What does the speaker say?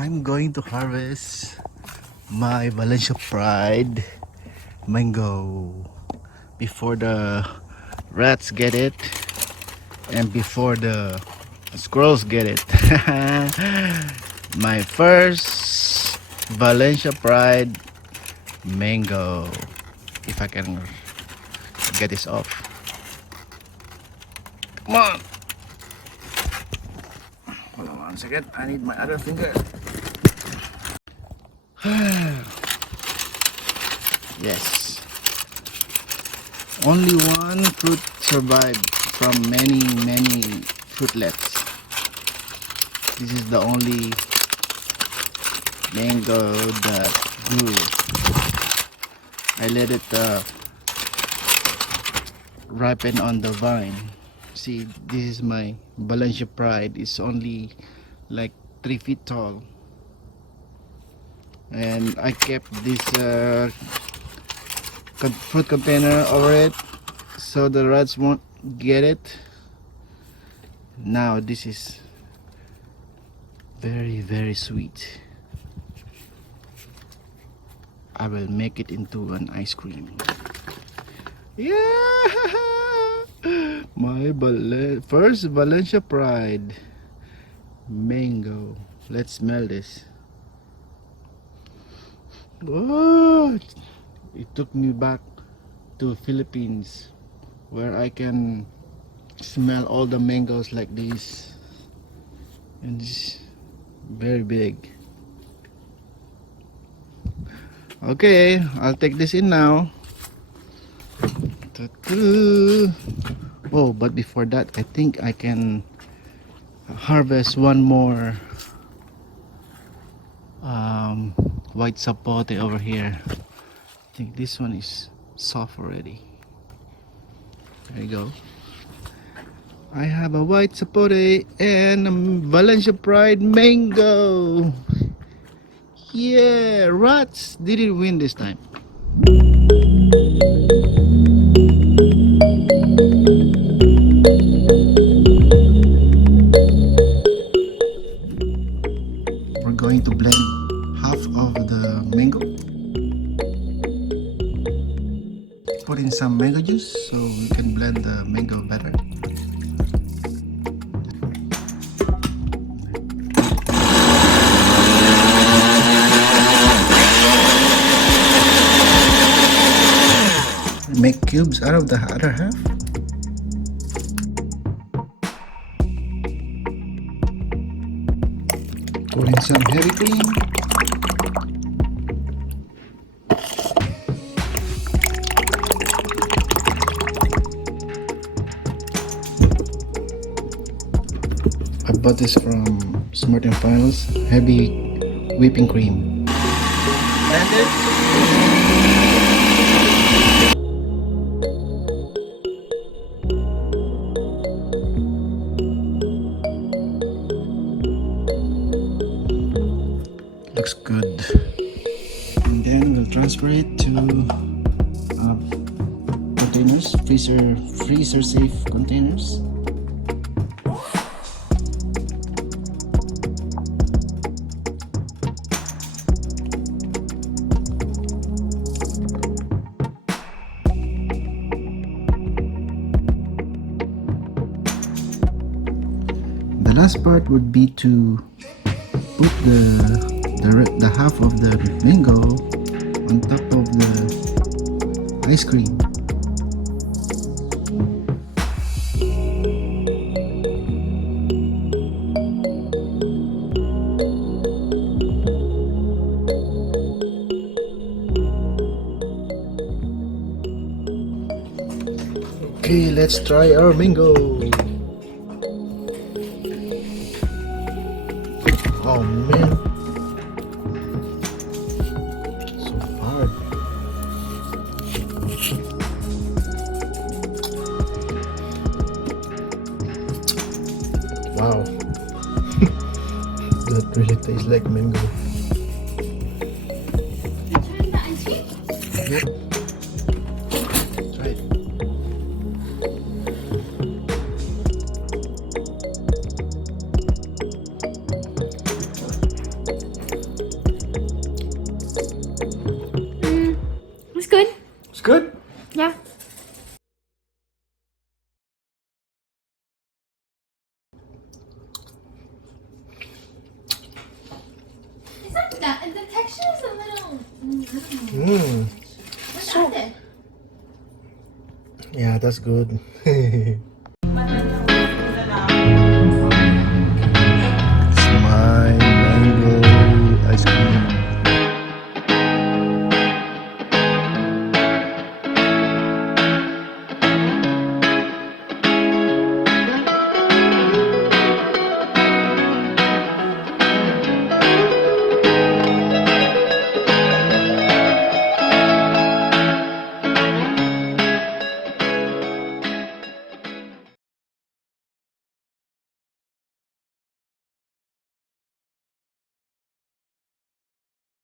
I'm going to harvest my Valencia Pride mango before the rats get it and before the squirrels get it. My first Valencia Pride mango, if I can get this off. Come on. Hold on 1 second, I need my other finger. Yes, only one fruit survived from many fruitlets. This is the only mango that grew. I let it ripen on the vine. See, this is my Valencia Pride. It's only like 3 feet tall, and I kept this fruit container over it so the rats won't get it. Now this is very sweet. I will make it into an ice cream. Yeah, my first Valencia Pride mango. Let's smell this. Oh, it took me back to Philippines, where I can smell all the mangoes like this, and it's very big. Okay, I'll take this in now. Oh, but before that, I think I can harvest one more white sapote over here. I think this one is soft already. There you go. I have a white sapote and a Valencia Pride mango. Yeah, rats didn't win this time. We're going to blend half of the mango. Put in some mango juice so we can blend the mango better. Make cubes out of the other half. Put in some heavy cream. I bought this from Smart & Finals, heavy whipping cream. And looks good. And then we'll transfer it to containers, freezer safe containers. The last part would be to put the half of the mango on top of the ice cream. Okay, let's try our mango. Oh man, so hard. Wow, that really tastes like mango. Yep. Try it. Yeah, and the texture is a little. I don't know. Mm. Let's So- add it. Yeah, that's good.